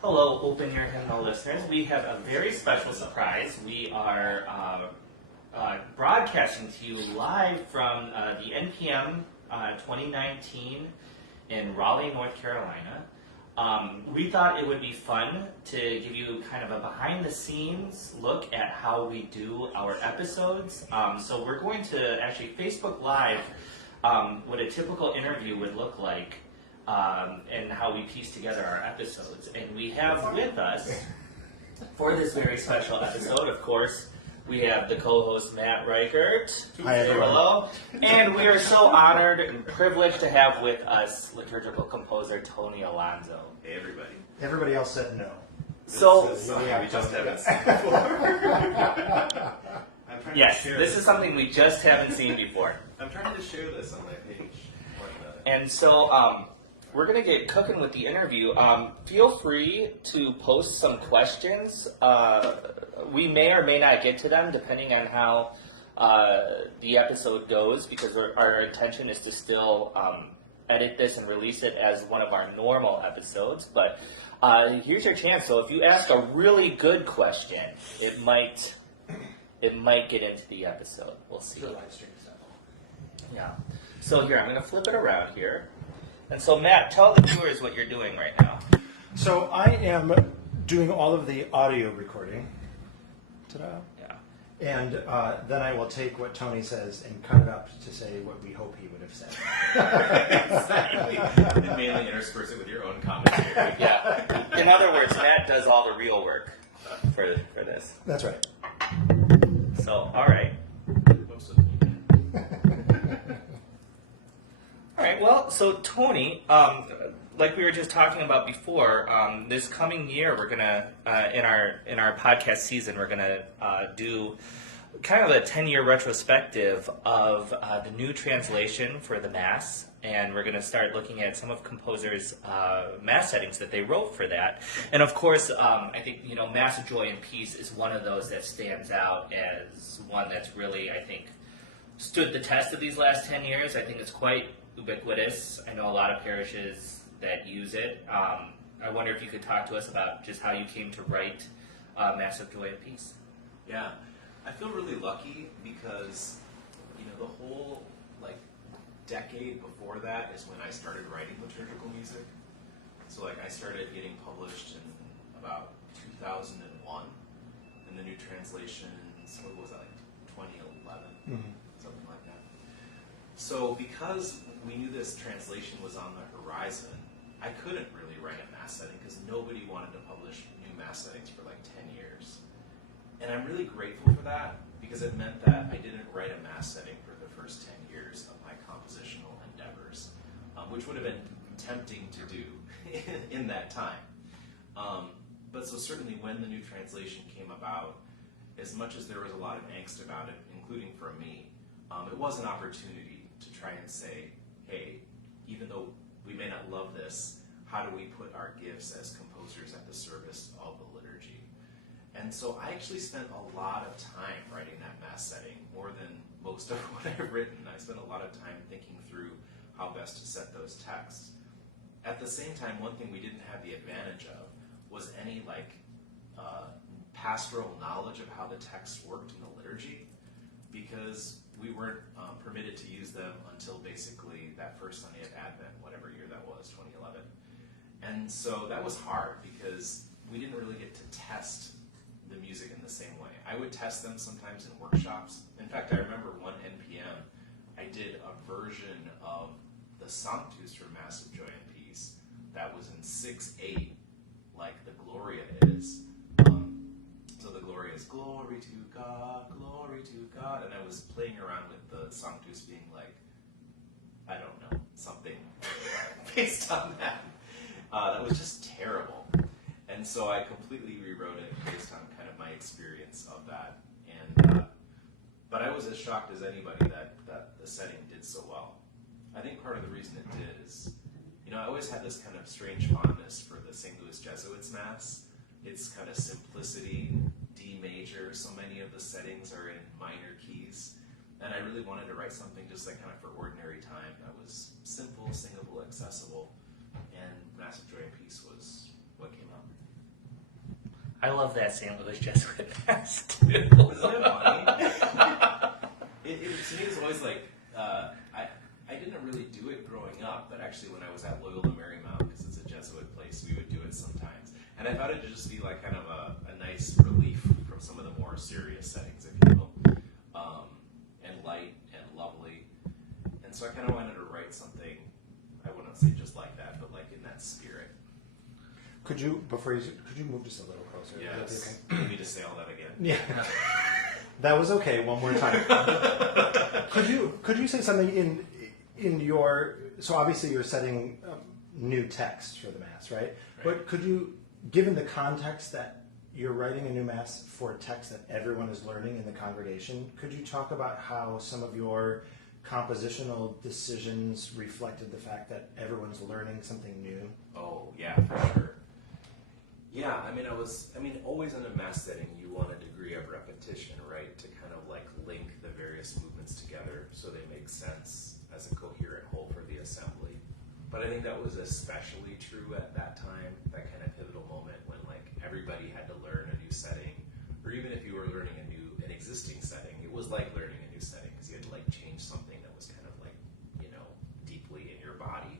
Hello, Open Your Hymnal listeners. We have a very special surprise. We are broadcasting to you live from the NPM 2019 in Raleigh, North Carolina. We thought it would be fun to give you kind of a behind-the-scenes look at how we do our episodes. So we're going to actually Facebook Live what a typical interview would look like. And how we piece together our episodes. And we have with us, for this very special episode, of course, we have the co-host Matt Reichert. Hi, everyone. Hello. And we are so honored and privileged to have with us liturgical composer Tony Alonso. Hey, everybody. Everybody else said no. So, This is something we just haven't seen before. yes, this is something we just haven't seen before. I'm trying to share this on my page. And so, we're going to get cooking with the interview. Feel free to post some questions. We may or may not get to them depending on how the episode goes, because our intention is to still edit this and release it as one of our normal episodes. But here's your chance. So if you ask a really good question, it might get into the episode. We'll see. Yeah. So here, I'm going to flip it around here. And so, Matt, tell the viewers what you're doing right now. So I am doing all of the audio recording. Ta-da. Yeah. And then I will take what Tony says and cut it up to say what we hope he would have said. Exactly. And mainly intersperse it with your own commentary. Yeah. In other words, Matt does all the real work for this. That's right. So, all right. All right, well, so Tony, like we were just talking about before, this coming year we're gonna in our podcast season we're gonna do kind of a 10-year retrospective of the new translation for the Mass, and we're gonna start looking at some of composers' Mass settings that they wrote for that. And of course, I think Mass of Joy and Peace is one of those that stands out as one that's really, I think, stood the test of these last 10 years. I think it's quite ubiquitous. I know a lot of parishes that use it. I wonder if you could talk to us about just how you came to write Mass of Joy and Peace. Yeah. I feel really lucky because, the whole, decade before that is when I started writing liturgical music. So, I started getting published in about 2001, and the new translations, what was that, 2011? Mm-hmm. Something like that. So because we knew this translation was on the horizon, I couldn't really write a Mass setting because nobody wanted to publish new Mass settings for 10 years. And I'm really grateful for that because it meant that I didn't write a Mass setting for the first 10 years of my compositional endeavors, which would have been tempting to do in that time. But so certainly when the new translation came about, as much as there was a lot of angst about it, including from me, it was an opportunity to try and say, hey, even though we may not love this, how do we put our gifts as composers at the service of the liturgy? And so I actually spent a lot of time writing that Mass setting, more than most of what I've written. I spent a lot of time thinking through how best to set those texts. At the same time, one thing we didn't have the advantage of was any pastoral knowledge of how the texts worked in the liturgy, because we weren't permitted to use them until basically that first Sunday of Advent, whatever year that was, 2011. And so that was hard because we didn't really get to test the music in the same way. I would test them sometimes in workshops. In fact, I remember one NPM, I did a version of the Sanctus for Mass of Joy and Peace that was in 6/8, like the Gloria is. So the Gloria is glory to God, and I was playing around with the Sanctus being I don't know, something based on that. That was just terrible. And so I completely rewrote it based on kind of my experience of that. And but I was as shocked as anybody that the setting did so well. I think part of the reason it did is, I always had this kind of strange fondness for the St. Louis Jesuits Mass. Its kind of simplicity, D major, so many of the settings are in minor keys. And I really wanted to write something just kind of for ordinary time that was simple, singable, accessible, and Mass of Joy and Peace was what came out. I love that St. Louis Jesuit Mass too. Isn't it funny? To me, it's always like, I didn't really do it growing up, but actually when I was at Loyola Marymount, because it's a Jesuit place, we would do it sometimes. And I thought it'd just be like kind of a nice relief from some of the more serious settings, if you will, and light and lovely. And so I kind of wanted to write something, I wouldn't say just like that, but like in that spirit. Could you move just a little closer? Yeah, Would that be it's, okay? you need to say all that again. Yeah. That was okay. One more time. Could you say something in your, so obviously you're setting new text for the Mass, right? But could you, given the context that you're writing a new Mass for a text that everyone is learning in the congregation, could you talk about how some of your compositional decisions reflected the fact that everyone's learning something new? Oh, yeah, for sure. Yeah, always in a Mass setting, you want a degree of repetition, right? To kind of like link the various movements together so they make sense as a coherent whole for the assembly. But I think that was especially true at that time, that kind of pivotal moment when like everybody had to learn a new setting, or even if you were learning an existing setting, it was like learning a new setting because you had to like change something that was kind of like, deeply in your body.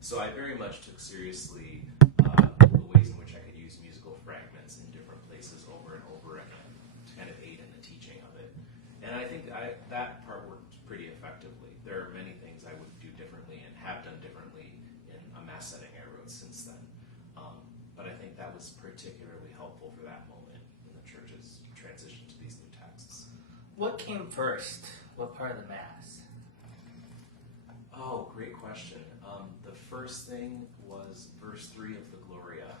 So I very much took seriously the ways in which I could use musical fragments in different places over and over again to kind of aid in the teaching of it. And I think that part worked pretty effectively. There are many things I would do differently and have done differently in a Mass setting I wrote since then. But I think that was particularly helpful for that moment in the Church's transition to these new texts. What came first? What part of the Mass? Oh, great question. The first thing was verse 3 of the Gloria.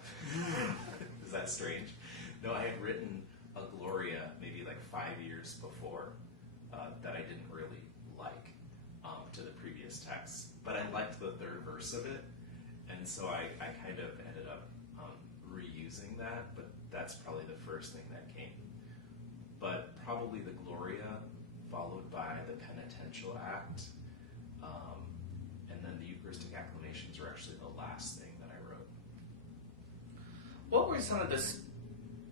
Is that strange? No, I had written a Gloria maybe like 5 years before that I didn't really like to the previous text. But I liked the third verse of it, and so I kind of ended up reusing that, but that's probably the first thing that came. But probably the Gloria, followed by the penitential act, and then the Eucharistic acclamations were actually the last thing that I wrote. What were some of the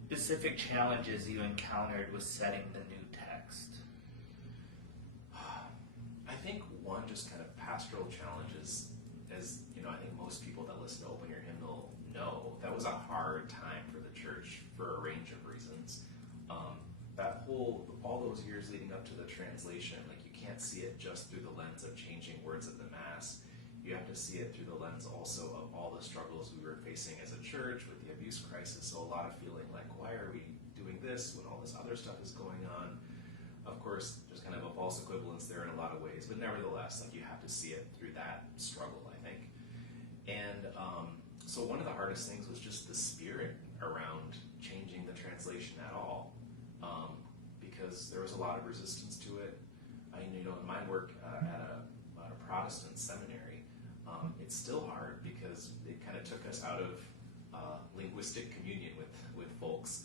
specific challenges you encountered with setting the new text? I think one, just kind of pastoral challenges, as I think most people that listen to Open Your Hymnal know, that was a hard time for the Church for a range of reasons. All those years leading up to the translation, like you can't see it just through the lens of changing words of the Mass. You have to see it through the lens also of all the struggles we were facing as a church with the abuse crisis. So a lot of feeling like, why are we doing this when all this other stuff is going on? Of course, there's kind of a false equivalence there in a lot of ways, but nevertheless, like you have to see it through that struggle, I think. And so one of the hardest things was just the spirit around changing the translation at all, because there was a lot of resistance to it. In my work at a Protestant seminary, it's still hard because it kind of took us out of linguistic communion with folks.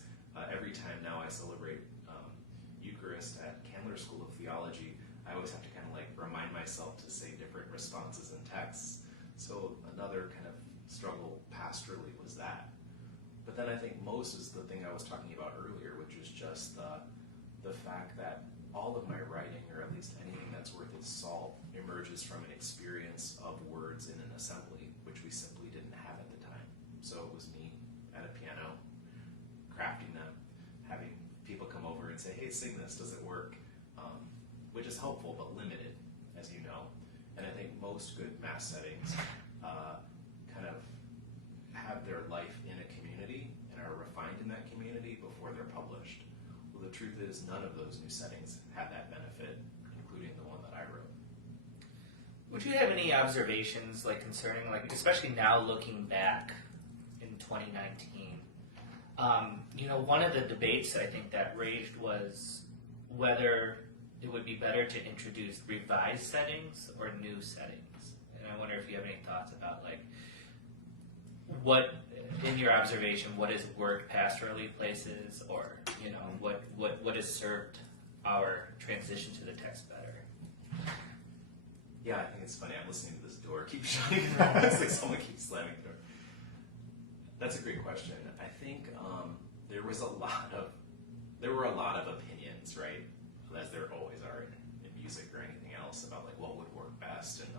Every time now I celebrate Eucharist at Candler School of Theology, I always have to kind of like remind myself to say different responses in texts. So another kind of struggle pastorally was that. But then I think most is the thing I was talking about earlier, which was just the fact that all of my writing, or at least anything that's worth its salt, emerges from an experience of words in an assembly, which we simply didn't have at the time. So it was me at a piano, crafting them, having people come over and say, hey, sing this, does it work? Which is helpful, but limited, as you know. And I think most good Mass settings kind of have their life in a community and are refined in that community before they're published. Well, the truth is none of those new settings had that benefit, including the one that I wrote. Would you have any observations concerning, especially now looking back in 2019? One of the debates I think that raged was whether it would be better to introduce revised settings or new settings. And I wonder if you have any thoughts about what, in your observation, what has worked pastorally places, or what has served our transition to the text better? Yeah, I think it's funny. I'm listening to this door keep shutting. It's like someone keeps slamming the door. That's a great question. I think there were a lot of opinions, right? As there always are in music or anything else, about like what would work best, and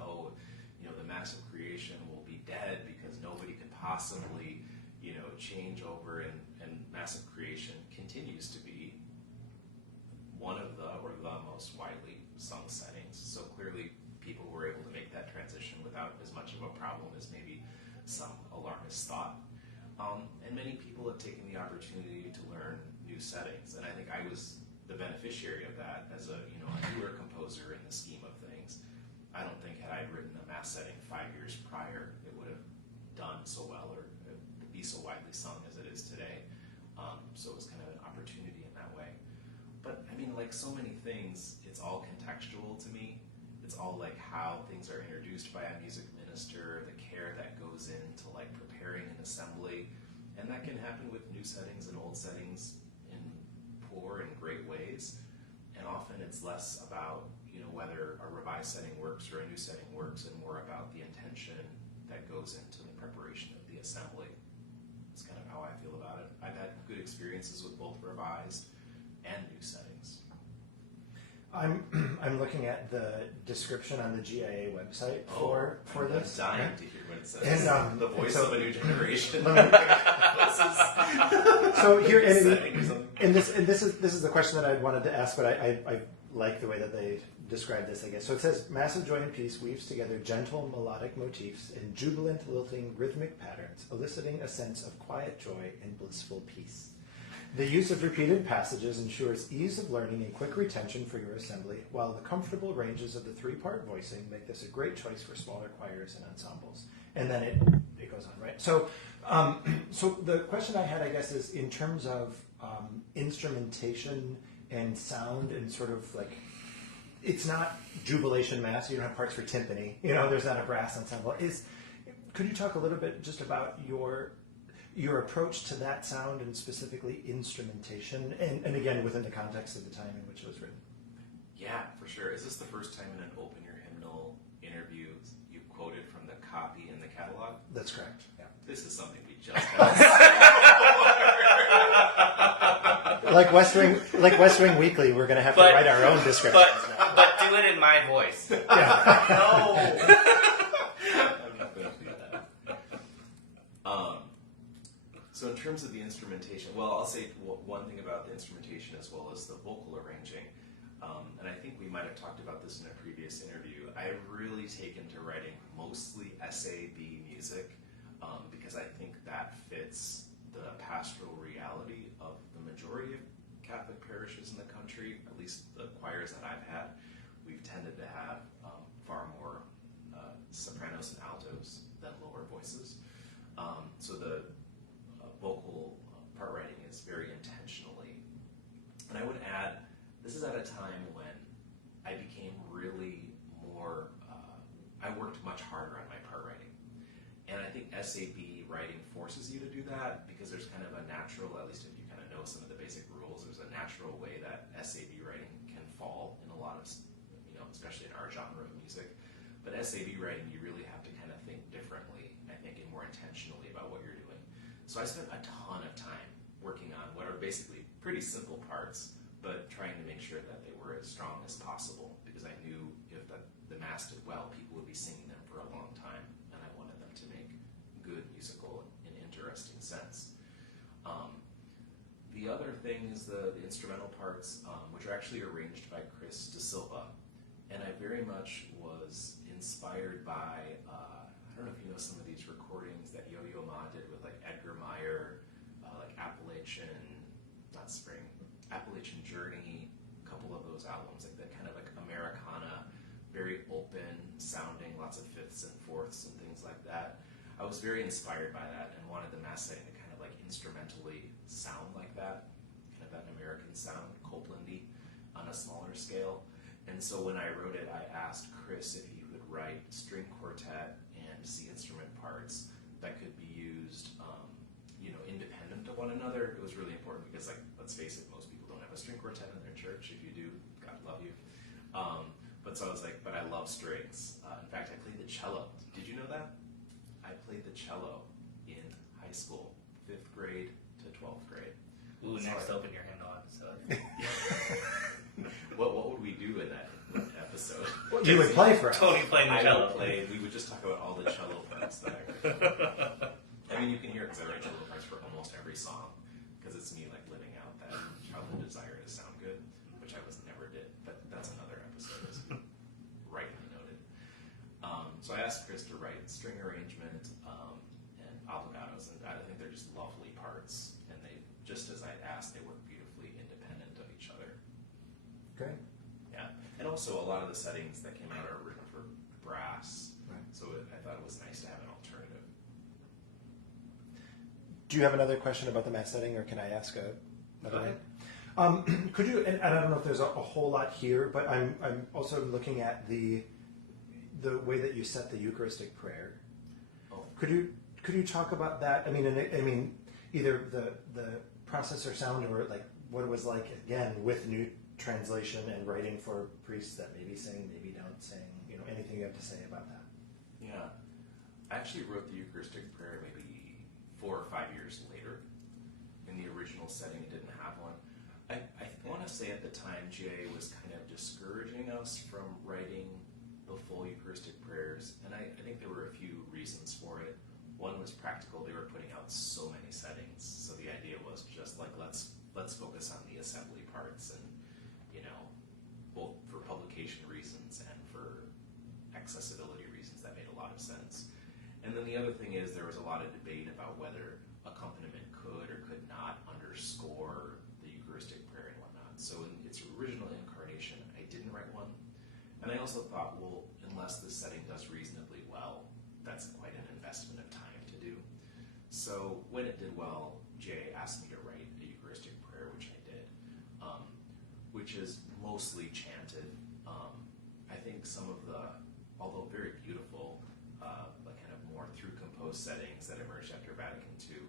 the Mass of Creation will be dead because nobody could possibly change over, and Mass of Creation continues to be one of the most widely sung settings. So clearly people were able to make that transition without as much of a problem as maybe some alarmists thought. And many people have taken the opportunity to learn new settings, and I think I was the beneficiary of that as a newer composer in the scheme of things. I don't think had I written a Mass setting 5 years prior, it would have done so well or be so widely sung as it is today. So it was kind of an opportunity in that way. But I mean, like so many things, it's all contextual to me. It's all like how things are introduced by a music minister, the care that goes into like preparing an assembly, and that can happen with new settings and old settings in poor and great ways. And often it's less about whether a revised setting works or a new setting works, and more about the intention that goes into the preparation of the assembly. It's kind of how I feel about it. I've had good experiences with both revised and new settings. I'm looking at the description on the GIA website for this. I'm dying to hear what it says. And, the voice of a new generation. So here, setting or something. and this is the question that I wanted to ask, but I like the way that they describe this, I guess. So it says, Mass of Joy and Peace weaves together gentle melodic motifs and jubilant lilting rhythmic patterns, eliciting a sense of quiet joy and blissful peace. The use of repeated passages ensures ease of learning and quick retention for your assembly, while the comfortable ranges of the three-part voicing make this a great choice for smaller choirs and ensembles. And then it goes on, right? So, so the question I had, I guess, is in terms of instrumentation and sound and sort of like, it's not jubilation Mass. You don't have parts for timpani. There's not a brass ensemble. Could you talk a little bit just about your approach to that sound and specifically instrumentation, and again within the context of the time in which it was written? Yeah, for sure. Is this the first time in an Open Your Hymnal interview you've quoted from the copy in the catalog? That's correct. Yeah. This is something we just had. Like West Wing Weekly, we're going to have to write our own descriptions now. But do it in my voice. Yeah. No. I'm not going to do that. So in terms of the instrumentation, well, I'll say one thing about the instrumentation as well as the vocal arranging. And I think we might have talked about this in a previous interview. I've really taken to writing mostly SAB music because I think that fits the pastoral reality of the majority of Catholic parishes in the country, at least the choirs that I've had. We've tended to have far more sopranos and altos than lower voices. So the vocal part writing is very intentionally. And I would add, this is at a time when I became really more, I worked much harder on my part writing. And I think SAB writing forces you to do that because there's kind of a natural, at least if you kind of know some of the basic rules, there's a natural way that SAB writing can fall in a lot of, especially in our genre of music. But SAB writing, you really have to kind of think differently, I think, and more intentionally about what you're doing. So I spent a ton of time working on what are basically pretty simple parts, but trying to make sure that they were as strong as possible, because I knew if the Mass did well, people would be singing them for a long time, and I wanted them to make good musical and interesting sense. The other thing is the instrumental parts, which are actually arranged by Chris De Silva, and I very much was inspired by, I don't know if you know some of these recordings that Yo-Yo Ma did with like Edgar Meyer, like Appalachian Journey, a couple of those albums, like that kind of like Americana, very open sounding, lots of fifths and fourths and things like that. I was very inspired by that and wanted the Mass setting to kind of like instrumentally sound like that, kind of that American sound, Copelandy, on a smaller scale. And so when I wrote it, I asked Chris if he would write string quartet and C instrument parts that could be used, independent of one another. It was really important because, like, let's face it, most people don't have a string quartet in their church. If you do, God love you. But so I was like, but I love strings. In fact, I played the cello. Did you know that? I played the cello in high school, 5th grade to 12th grade. who next to open your hymnal on. So What would we do in that episode? Well, you would play for us. Tony playing the I cello. would play. We would just talk about all the cello parts that I mean, you can hear it because I write cello parts for almost every song because it's me like living out that childhood desire to sound good, which I never did. But that's another episode. Is rightly noted. So I asked Chris to write string arrangement and obligatos, and I think they're just lovely parts. And they, just as I asked, they work beautifully independent of each other. Great. Yeah, and also a lot of the settings that came out are written for brass, Right. so I thought it was nice to have an alternative. Do you have another question about the mass setting, or can I ask another Go ahead. one? Could you? And I don't know if there's a whole lot here, but I'm also looking at the way that you set the Eucharistic prayer. Oh. Could you talk about that? I mean, either the process or sound, or like what it was like again with new translation and writing for priests that maybe sing, maybe don't sing. You know, anything you have to say about that? Yeah, I actually wrote the Eucharistic Prayer maybe 4 or 5 years later. In the original setting, it didn't have one. I want to say at the time, Jay was kind of discouraging us from writing the full Eucharistic prayers, and I think there were a few reasons for it. One was practical; they were putting out so many settings, so the idea was just like let's focus on the assembly parts, and both for publication reasons and for accessibility reasons, that made a lot of sense. And then the other thing is there was a lot of debate about whether accompaniment could or could not underscore the Eucharistic prayer and whatnot. So in its original incarnation, I didn't write one. And I also thought, well, unless this setting does reasonably well, that's quite an investment of time to do. So when it did well, Jay asked me to write a Eucharistic prayer, which I did, which is mostly chanted. I think some of the, although very beautiful, like kind of more through composed settings that emerged after Vatican II,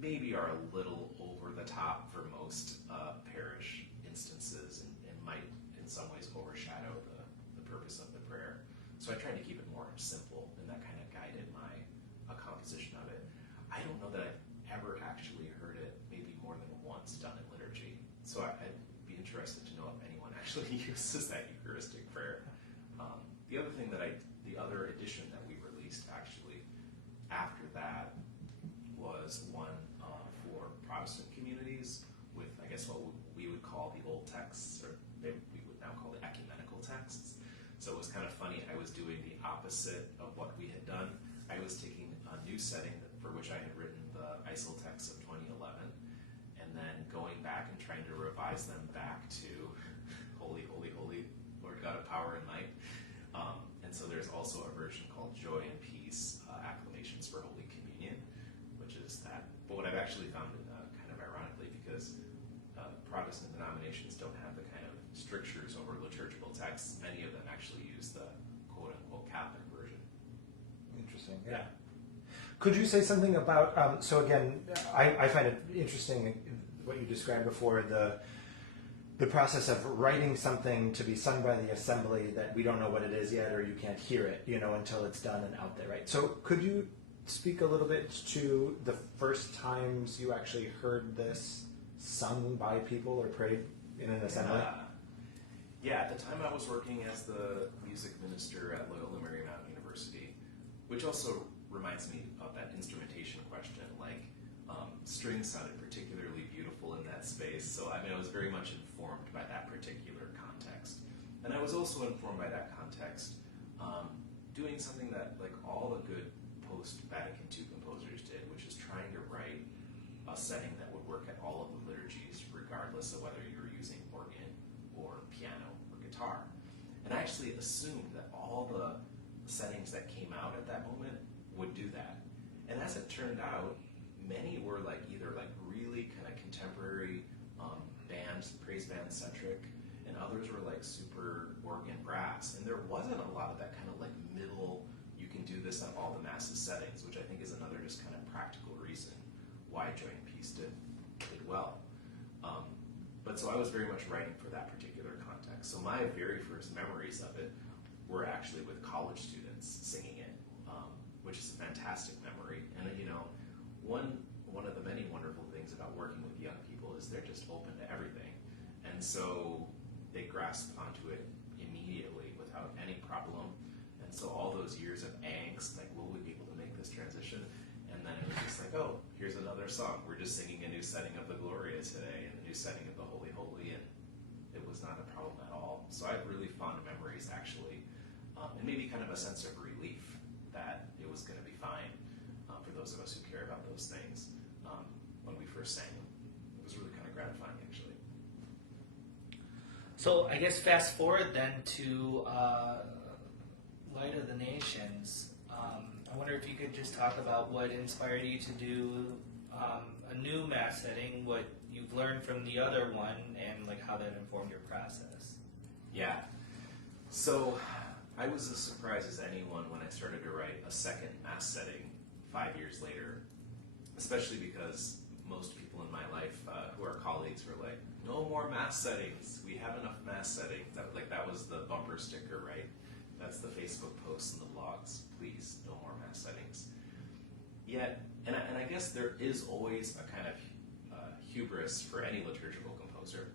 maybe are a little over the top for most parish instances and might in some ways overshadow the purpose of the prayer. So I tried to keep it more simple, and that kind of guided my composition of it. I don't know that I've ever actually heard it maybe more than once done in liturgy. So I'd be interested to know if anyone actually uses that Eucharistic prayer. The other edition that we released actually after that was one for Protestant communities with, I guess, what we would call the old texts, or we would now call the ecumenical texts. So it was kind of funny. I was doing the opposite of what we had done. I was taking a new setting for which I had written the ISIL texts of 2011, and then going back and trying to revise them back to Holy, Holy, Holy, Lord God of Power and Might. And so there's also a version called Joy and Peace, Acclamations for Holy Communion, which is that. But what I've actually found kind of ironically, because Protestant denominations don't have the kind of strictures over liturgical texts, many of them actually use the quote-unquote Catholic version. Interesting. Yeah. Could you say something about? So again, I find it interesting what you described before, the process of writing something to be sung by the assembly that we don't know what it is yet, or you can't hear it, until it's done and out there, right? So could you speak a little bit to the first times you actually heard this sung by people or prayed in an assembly? Yeah, at the time I was working as the music minister at Loyola Marymount University, which also reminds me of that instrumentation question. Like, strings sounded particularly beautiful in that space, so I was very much informed by that particular context. And I was also informed by that context doing something that like all the good post-Vatican II composers did, which is trying to write a setting that would work at all of the liturgies, regardless of whether you're using organ or piano or guitar. And I actually assumed that all the settings that came out at that moment would do that. And as it turned out, many were like either like really kind of contemporary praise band centric, and others were like super organ brass. And there wasn't a lot of that kind of like middle, you can do this at all the masses settings, which I think is another just kind of practical reason why Joy and Peace did well. But so I was very much writing for that particular context. So my very first memories of it were actually with college students singing it, which is a fantastic memory. And one of the many wonderful things about working And so they grasped onto it immediately without any problem. And so all those years of angst, like, will we be able to make this transition? And then it was just like, oh, here's another song. We're just singing a new setting of the Gloria today and a new setting of the Holy Holy, and it was not a problem at all. So I have really fond memories, actually, and maybe kind of a sense of relief that it was going to be fine for those of us who care about those things when we first sang them. It was really kind of gratifying, actually. So I guess fast forward then to Light of the Nations. I wonder if you could just talk about what inspired you to do a new Mass setting, what you've learned from the other one, and like how that informed your process. Yeah. So I was as surprised as anyone when I started to write a second Mass setting 5 years later, especially because most people in my life who are colleagues were like, no more Mass settings. We have enough Mass settings. That was the bumper sticker, right? That's the Facebook posts and the blogs. Please, no more Mass settings. Yet, and I guess there is always a kind of hubris for any liturgical composer,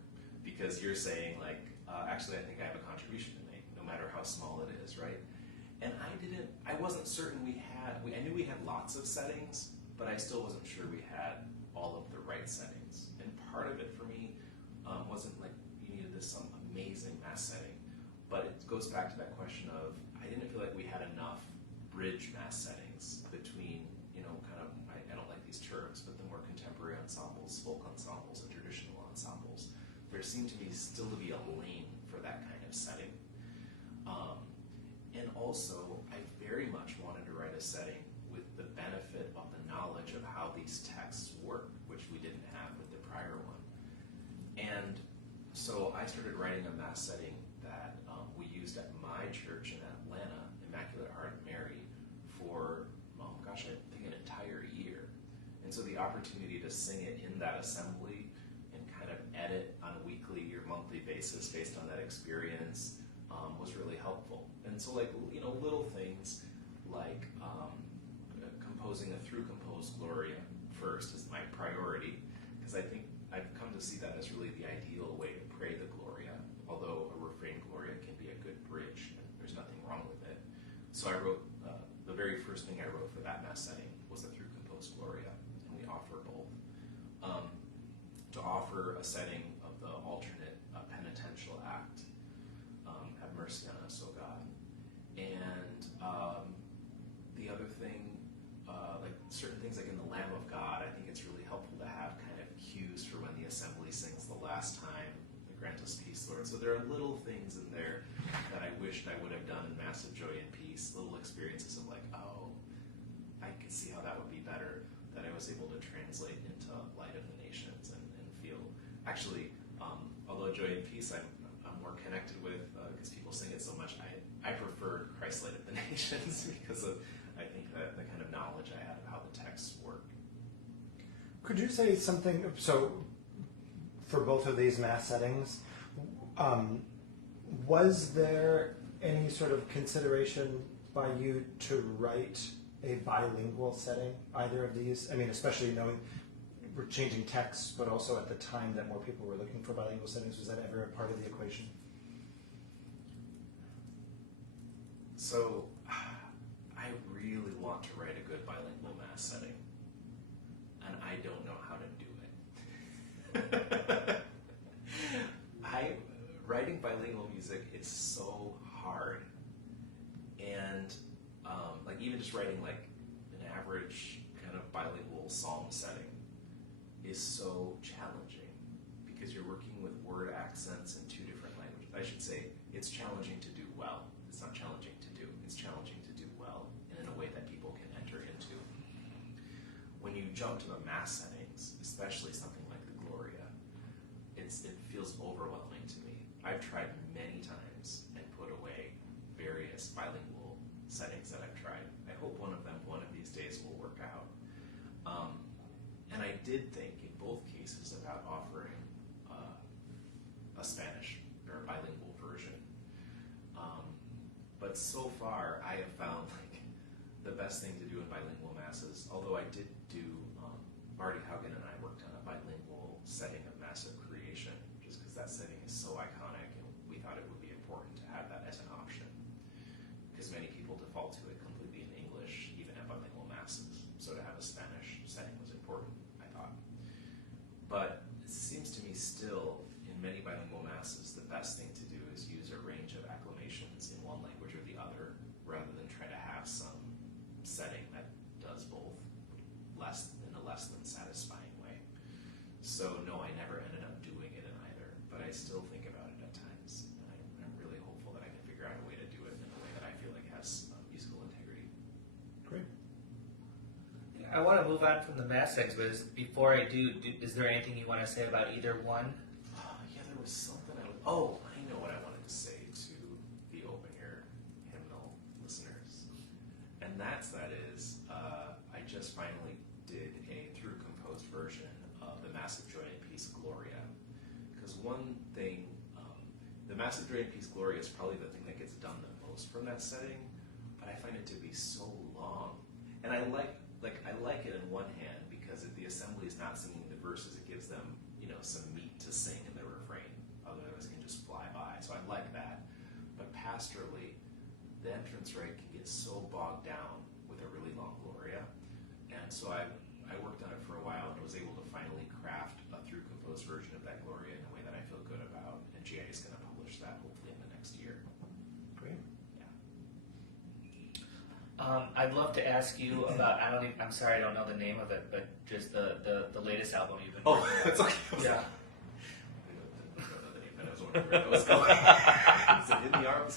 because you're saying like, actually, I think I have a contribution to make, no matter how small it is, right? And I wasn't certain I knew we had lots of settings, but I still wasn't sure we had all of the right settings. And part of it for me wasn't like you needed some amazing Mass setting, but it goes back to that question of, I didn't feel like we had enough bridge Mass settings between, I don't like these terms, but the more contemporary ensembles, folk ensembles, and traditional ensembles. There seemed to me still to be a lane for that kind of setting. And also, I very much wanted to write a setting with the benefit of the knowledge of how these texts work, which we didn't have with the prior one. And so I started writing a Mass setting that we used at my church in Atlanta, Immaculate Heart of Mary, for, I think an entire year. And so the opportunity to sing it in that assembly and kind of edit on a weekly or monthly basis based on that experience was really helpful. And so little things like composing a through-composed Gloria first is my priority, because I think I've come to see that as really the ideal way to pray the Gloria, although a refrain Gloria can be a good bridge, and there's nothing wrong with it. So I wrote, the very first thing I wrote for that Mass setting was a through-composed Gloria, and we offer both. To offer a setting of the alternate penitential act, have mercy on us, O God. And the other thing, like certain things like in the Lamb of God, I think it's really helpful to have kind of cues for when the assembly sings the last time, grant us peace, Lord. So there are little things in there that I wished I would have done in Mass of Joy and Peace, little experiences of like, oh, I could see how that would be better, that I was able to translate into Light of the Nations and feel, actually, although Joy and Peace I'm more connected with, because people sing it so much, I prefer Christ Light of the Nations because of, I think, the kind of knowledge I had of how the texts work. Could you say something, so for both of these Mass settings, was there any sort of consideration by you to write a bilingual setting, either of these? I mean, especially knowing we're changing texts, but also at the time that more people were looking for bilingual settings, was that ever a part of the equation? So, I really want to write a good bilingual Mass setting, and I don't know how to do it. Writing bilingual music is so hard, and even just writing like an average kind of bilingual psalm setting is so challenging because you're working with word accents in two different languages. I should say it's challenging to do well. It's not challenging to do. It's challenging to do well and in a way that people can enter into. When you jump to the Mass settings, especially something like the Gloria, it feels overwhelming to me. I've tried many times and put away various bilingual settings that I've tried. I hope one of these days will work out. And I did think in both cases about offering a Spanish or a bilingual version. But so far, I have found like the best thing to do in bilingual Masses, although I did do, Marty Haugen and I worked on a bilingual setting of Mass of Creation, just because because that setting is so iconic, and we thought it would be important to have that as an option, because many people default to it completely in English, even at bilingual masses. So to have a Spanish setting was important, I thought. But it seems to me still, in many bilingual masses, the best thing to do is use a range of acclamations in one language or the other, rather than try to have some setting that does both in a less than satisfying way. So no, I never ended up doing it in either, but I still think about it at times, and I'm really hopeful that I can figure out a way to do it in a way that I feel like has musical integrity. Great. I want to move on from the mass settings, but before I do, is there anything you want to say about either one? Yeah, there was something I know what I wanted to say to the Open Your Hymnal listeners. And that is, I just finally did a through composed version of the Massive Joy and Peace Gloria. Because one thing, the Massive Joy and Peace Gloria is probably the thing that gets done the most from that setting, but I find it to be so long. And I like it in one hand, because if the assembly is not singing the verses, it gives them, some meat to sing in the refrain. Otherwise, it can just fly by. So I like that. But pastorally, the entrance rite can get so bogged down with a really long Gloria. And so I worked on it for a while and was able to finally craft a through composed version of that Gloria in a way that I feel good about. And GIA is going to publish that hopefully in the next year. Great. I'd love to ask you about, I'm sorry I don't know the name of it, but just the latest album you've been Oh, working on. that's okay. Yeah. I don't know the name, but I was wondering where that was going. Is it in the arms?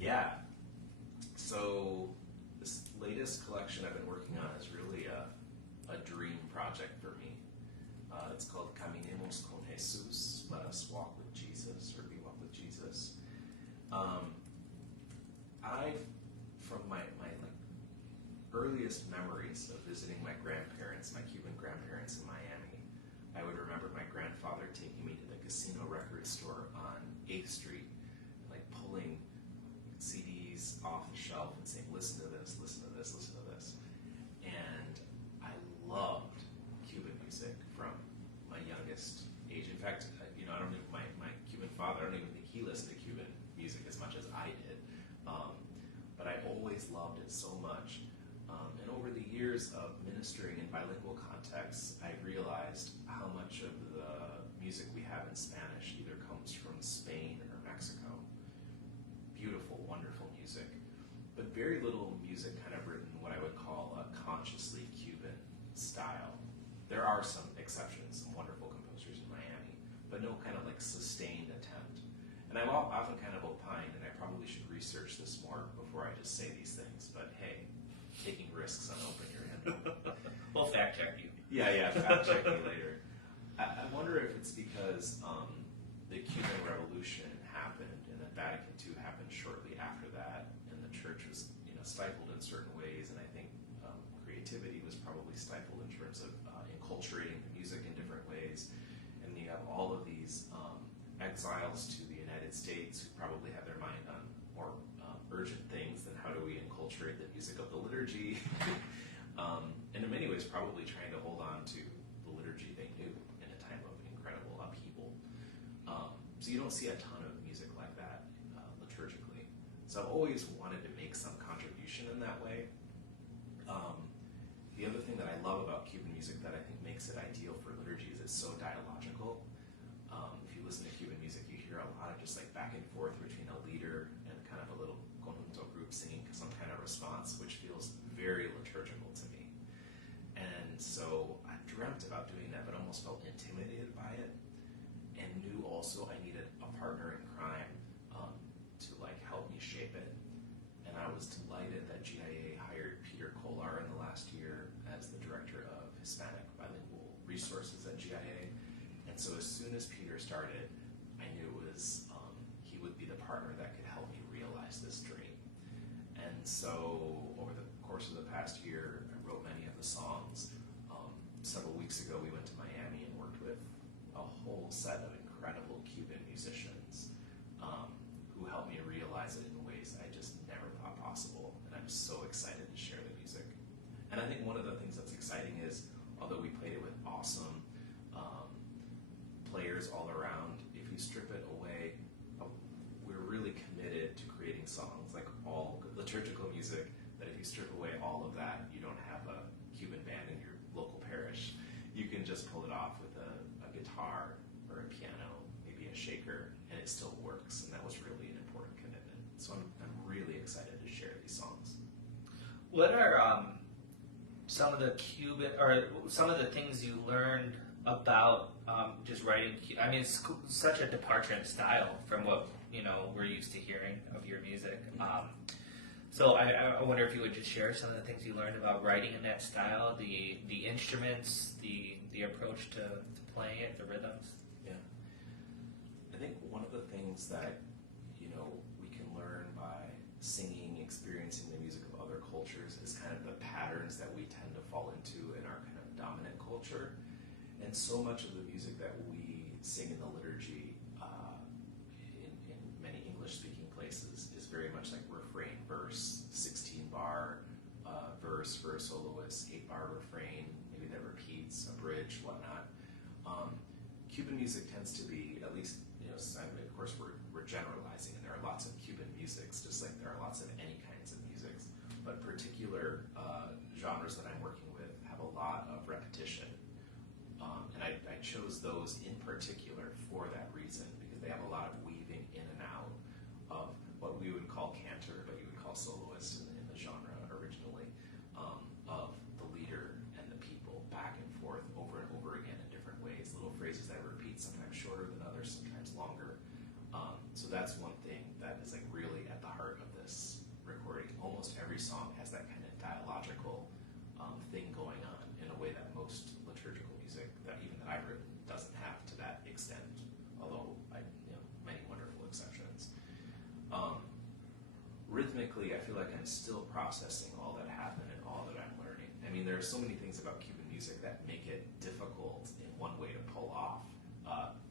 Yeah. So this latest collection I've been working on is really a dream project for me. It's called Caminemos con Jesús. Let us walk with Jesus, or we walk with Jesus. From my earliest memories of visiting my grandparents, my Cuban grandparents in Miami, I would remember my grandfather taking me to the Casino record store on 8th Street, like pulling CDs off the shelf and saying, listen to this, listen to this, listen to this. And I loved Cuban music from my youngest age. In fact, I don't think my Cuban father, I don't even think he listened to Cuban music as much as I did. But I always loved it so much. And over the years of ministering in bilingual contexts, I realized how much of the music we have in Spanish either comes from Spain or Mexico. Beautiful, wonderful music, but very little music kind of written what I would call a consciously Cuban style. There are some exceptions, some wonderful composers in Miami, but no kind of like sustained attempt. And I've often kind of opined, and I probably should research this more before I just say these things, but hey, taking risks on Open Your Hymnal. We'll fact check you. Yeah, fact check me later. I wonder if it's because the Cuban Revolution happened, and then Vatican II happened shortly after that, and the church was stifled in certain ways, and I think creativity was probably stifled in terms of enculturating the music in different ways. And you have all of these exiles to the United States who probably have their mind on more urgent things than how do we enculturate the music of the liturgy. And in many ways probably trying to hold on to the liturgy they knew in a time of incredible upheaval. So you don't see a ton of music like that liturgically. So I've always wanted to make some contribution in that way. The other thing that I love about Cuban music that I think makes it ideal for liturgy is it's so dialogical. If you listen to Cuban music, you hear a lot of just like back and forth between a leader and kind of a little conjunto group singing some kind of response, which feels very liturgical to me. And so I dreamt about doing that, but almost felt intimidated by it, and knew also I needed a partner in crime to like help me shape it. And I was delighted that GIA hired Peter Kolar in the last year as the director of Hispanic bilingual resources at GIA. And so as soon as Peter started, I knew it was he would be the partner that could help me realize this dream. And so over the course of the past year, I wrote many of the songs. Several weeks ago, we went to Miami and worked with a whole set of incredible Cuban musicians who helped me realize it in ways I just never thought possible. And I'm so excited to share the music. And I think one of the things that's exciting is, although we layers all around. If you strip it away, we're really committed to creating songs, like all liturgical music, that if you strip away all of that, you don't have a Cuban band in your local parish. You can just pull it off with a guitar or a piano, maybe a shaker, and it still works. And that was really an important commitment. So I'm really excited to share these songs. What are some of the Cuban, or some of the things you learned about just writing? I mean, it's such a departure in style from what we're used to hearing of your music. So I wonder if you would just share some of the things you learned about writing in that style, the instruments, the approach to playing it, the rhythms. Yeah, I think one of the things that we can learn by singing, experiencing the music of other cultures is kind of the patterns that we tend to fall into in our kind of dominant culture. And so much of the music that we sing in the liturgy in many English-speaking places is very much like refrain, verse, 16-bar verse for a soloist, 8-bar refrain, maybe that repeats, a bridge, whatnot. Cuban music tends to be, at least, of course we're generalizing, and there are lots of Cuban musics, just like there are lots of any kinds of musics, but particular genres that I'm working with have a lot of repetition. And I chose those in particular for that reason, because they have a lot of weaving in and out of what we would call cantor, but you would call soloist in the genre originally, of the leader and the people back and forth over and over again in different ways, little phrases that repeat, sometimes shorter than others, sometimes longer. So that's one thing that is like really at the heart of this recording. Almost every song has that kind of dialogical thing going on in a way that most liturgical music that I've written doesn't have to that extent, although many wonderful exceptions. Rhythmically, I feel like I'm still processing all that happened and all that I'm learning. I mean, there are so many things about Cuban music that make it difficult in one way to pull off,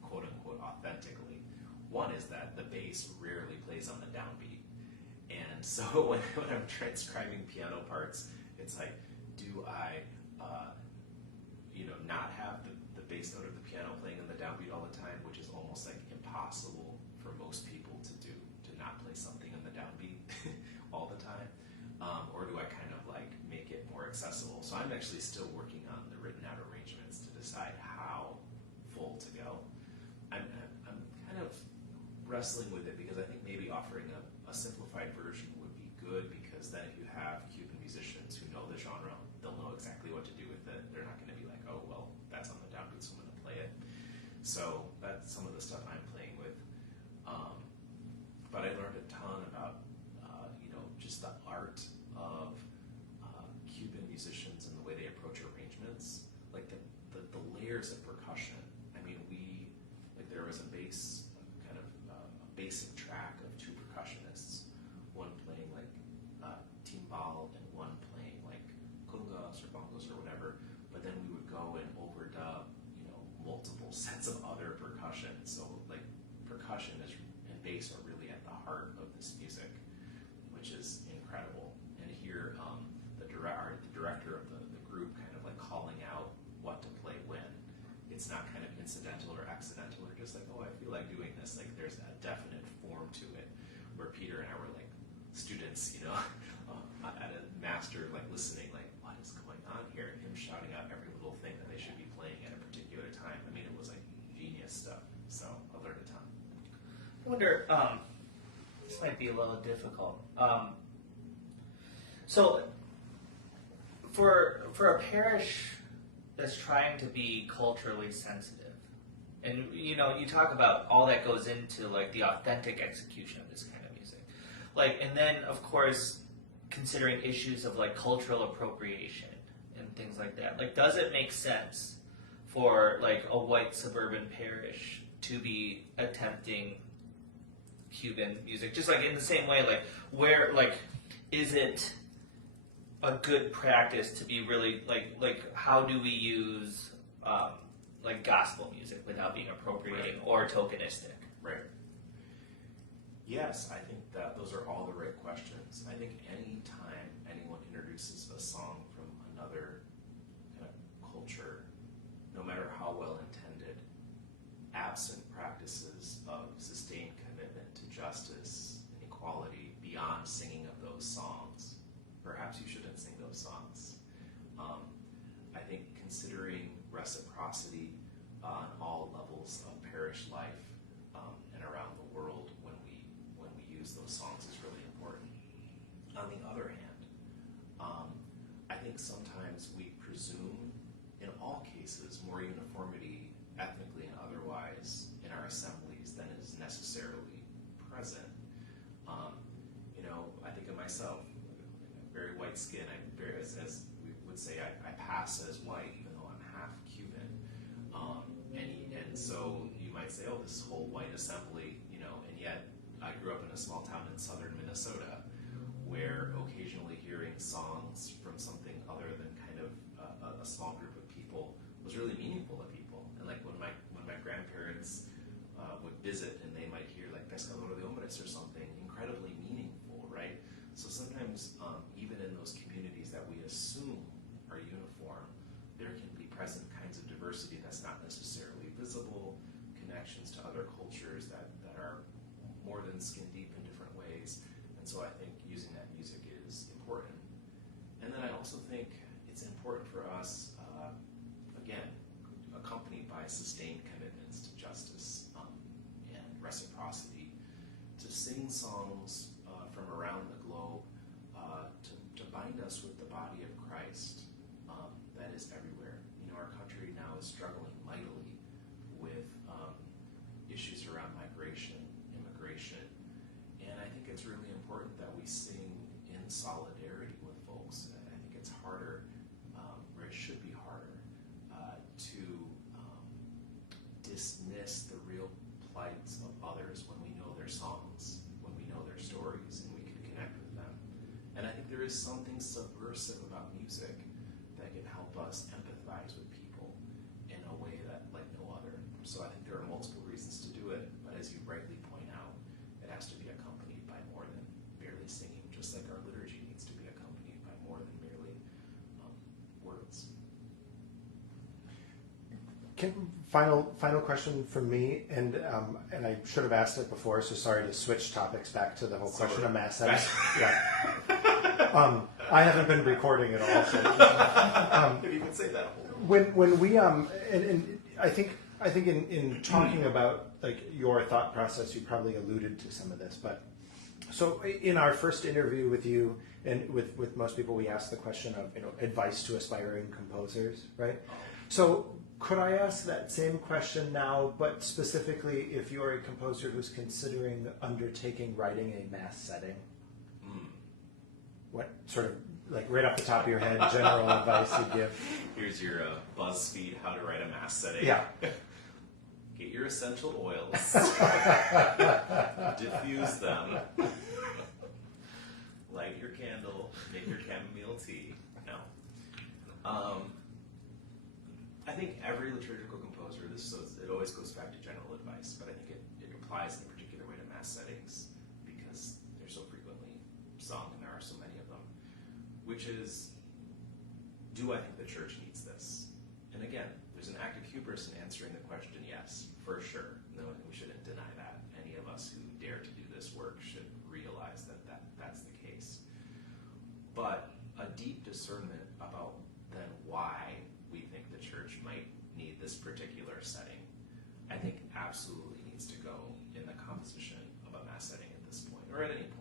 quote unquote, authentically. One is that the bass rarely plays on the downbeat. And so when I'm transcribing piano parts, it's like, do I not have the bass note of the piano playing on the downbeat all the time, which is almost like impossible for most people to do, to not play something on the downbeat all the time? Or do I kind of like make it more accessible? So I'm actually still working on the written out arrangements to decide how full to go. I'm kind of wrestling with it, because I think maybe offering a simplified version would be good, because then if you have Cuban musicians who know the genre, they'll know exactly what to do with it. They're not going to be like, oh, well, that's on the downbeat, so I'm going to play it. So that's some of the stuff I'm playing with. But I learned a ton about, just the art of Cuban musicians and the way they approach arrangements, like the layers of percussion. I mean, there was a bass, kind of a basic track of two percussionists, one playing like timbal and one playing like congas or bongos or whatever. But then we would go and overdub, multiple sets of other percussion. So like percussion and bass are really at the heart of this music, which is incredible. And here, the director of the group kind of like calling out what to play when. It's not kind of incidental or accidental, or just like, oh, I feel like doing this. Like there's a definite form to it, where Peter and I were like students, at a master, like listening, like what is going on here, and him shouting out every little thing that they should be playing at a particular time. I mean, it was like genius stuff. So I learned a ton. I wonder, this might be a little difficult. So for a parish that's trying to be culturally sensitive, and you talk about all that goes into like the authentic execution of this kind of music, like, and then of course considering issues of like cultural appropriation and things like that. Like, does it make sense for like a white suburban parish to be attempting Cuban music, just like in the same way, like where, like, is it a good practice to be really like how do we use like gospel music without being appropriating or tokenistic? Right. Yes, I think that those are all the right questions. I think any time anyone introduces a song from another kind of culture, no matter how well intended, absent the other hand, I think sometimes we presume, in all cases, more uniformity ethnically and otherwise in our assemblies than is necessarily present. I think of myself, very white skin. As we would say, I pass as white, even though I'm half Cuban. And so you might say, oh, this whole white assembly, and yet I grew up in a small town in southern Minnesota, where occasionally hearing songs from something other than kind of a small group of people was really meaningful to people. And like when my grandparents would visit, and they might hear like Pescador de Hombres or something incredibly meaningful, right? So sometimes even in those communities that we assume are uniform, there can be present kinds of diversity that's not necessarily visible, connections to other cultures that are more than skin deep in different ways. And so I think using that music is important. And then I also think it's important for us, again, accompanied by sustained commitments to justice and reciprocity, to sing songs from around the globe to bind us with the body of Christ that is everywhere. Our country now is struggling mightily with issues around migration, immigration, and I think it's really important that we sing in solidarity with folks. And I think it's harder, or it should be harder, to dismiss the real plights of others when we know their songs, when we know their stories, and we can connect with them. And I think there is something subversive about music that can help us empathize with people in a way that like no other. So I think there are multiple reasons to do it, but as you rightly point out, it has to be accompanied by more than merely singing, just like our liturgy needs to be accompanied by more than merely words. Final question from me, and I should have asked it before, so sorry to switch topics back to the whole question of mass settings. Yeah. I haven't been recording at all, so Maybe you could say that. when we and I think in talking about like your thought process, you probably alluded to some of this, but so in our first interview with you and with most people, we ask the question of advice to aspiring composers, right? So could I ask that same question now, but specifically if you're a composer who's considering undertaking writing a mass setting? What sort of, like right off the top of your head, general advice you give? Here's your BuzzFeed how to write a mass setting. Yeah. Get your essential oils. Diffuse them. Light your candle. Make your chamomile tea. No. I think every liturgical composer, it always goes back to general advice, but I think it applies in a particular way to mass settings because they're so frequently sung and there are so many of them, which is, do I think the church needs this? And again, there's an act of hubris in answering the question, yes, for sure. No, we shouldn't deny that. Any of us who dare to do this work should realize that that's the case. But a deep discernment about then why we think the church might need this particular setting, I think absolutely needs to go in the composition of a mass setting at this point, or at any point.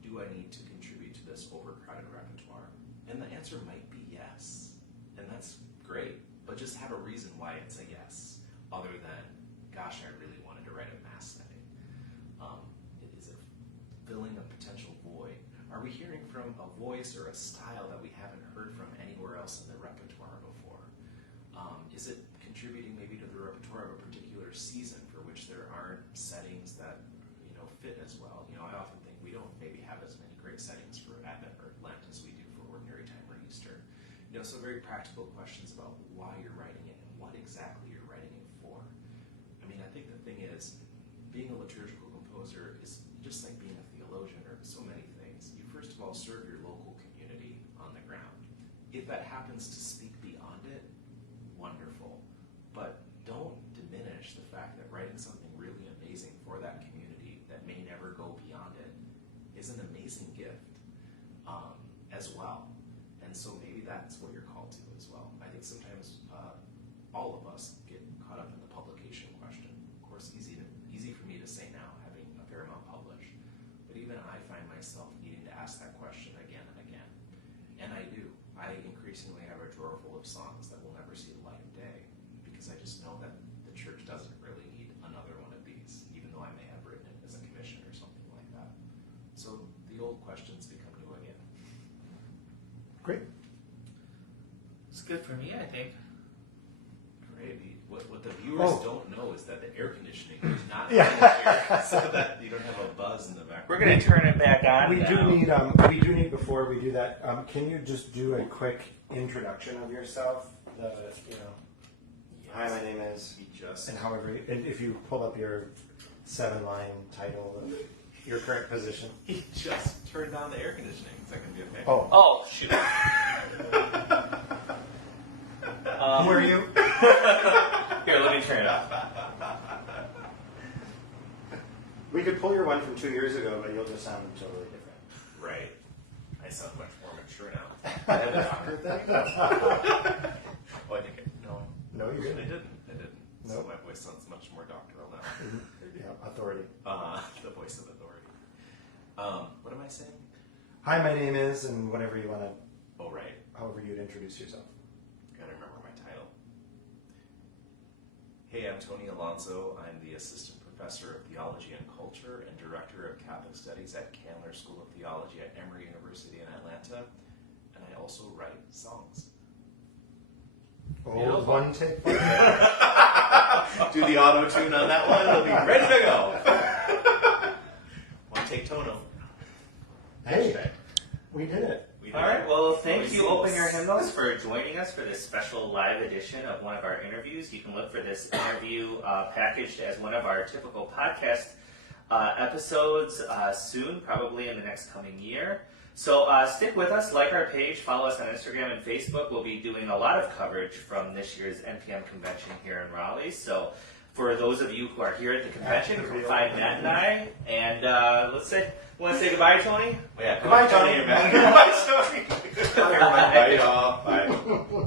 Do I need to contribute to this overcrowded repertoire? And the answer might be yes, and that's great, but just have a reason why it's a yes, other than, gosh, I really wanted to write a mass setting. Is it filling a potential void? Are we hearing from a voice or a style that we haven't heard from anywhere else in the repertoire before? Is it contributing maybe to the repertoire of a particular season for which there aren't settings that fit as well? I often think we don't maybe have as many great settings for Advent or Lent as we do for Ordinary Time or Easter. So very practical questions about why you're writing it and what exactly you're writing it for. I think the thing is, being a liturgical composer is just like being a theologian or so many things. You first of all serve your local community on the ground. If that happens to speak beyond it, wonderful. But don't diminish the fact that writing something really amazing for that community that may never go beyond it is an amazing gift as well. And so maybe that's what you're called to as well. I think sometimes all of us get caught up in the publication question. Of course, easy for me to say now, having a fair amount published. But even I find myself needing to ask songs that will never see the light of day, because I just know that the church doesn't really need another one of these, even though I may have written it as a commission or something like that. So the old questions become new again. Great. It's good for me, I think. Great. What the viewers Oh. don't know is that the air conditioning is not Yeah. here, so that you don't have a buzz in the background. We're going to turn it back on We now. do need before we do that. Can you just do a quick introduction of yourself? Hi, my name is, He just and and if you pull up your 7-line title of your current position. he just turned on the air conditioning. Is that going to be okay? Oh, shoot. Who are you? Here, let me turn it off. We could pull your one from 2 years ago, but you'll just sound totally different. Right. I sound much more mature now. I have a doctor thing. Oh, I think no. No, you I didn't. didn't. So Nope. my voice sounds much more doctoral now. Yeah, authority. The voice of authority. What am I saying? Hi, my name is, and whatever you want to, Oh, right. however you'd introduce yourself. Gotta remember my title. Hey, I'm Tony Alonso. I'm the Assistant Professor of Theology and Culture and Director of Catholic Studies at Candler School of Theology at Emory University in Atlanta. And I also write songs. Old one take. Do the auto-tune on that one. It'll be ready to go. One take Tono. Hey, Hashtag. we did it. We did All right, it. well, thank Voices. you, Open Your Hymnals, for joining us for this special live edition of one of our interviews. You can look for this interview packaged as one of our typical podcast episodes soon, probably in the next coming year. So stick with us, like our page, follow us on Instagram and Facebook. We'll be doing a lot of coverage from this year's NPM convention here in Raleigh. So for those of you who are here at the convention, come find Matt and I. And want to say goodbye, Tony? Yeah, Goodbye, Tony. Goodbye, Tony. Bye, everybody. Bye, y'all. Bye.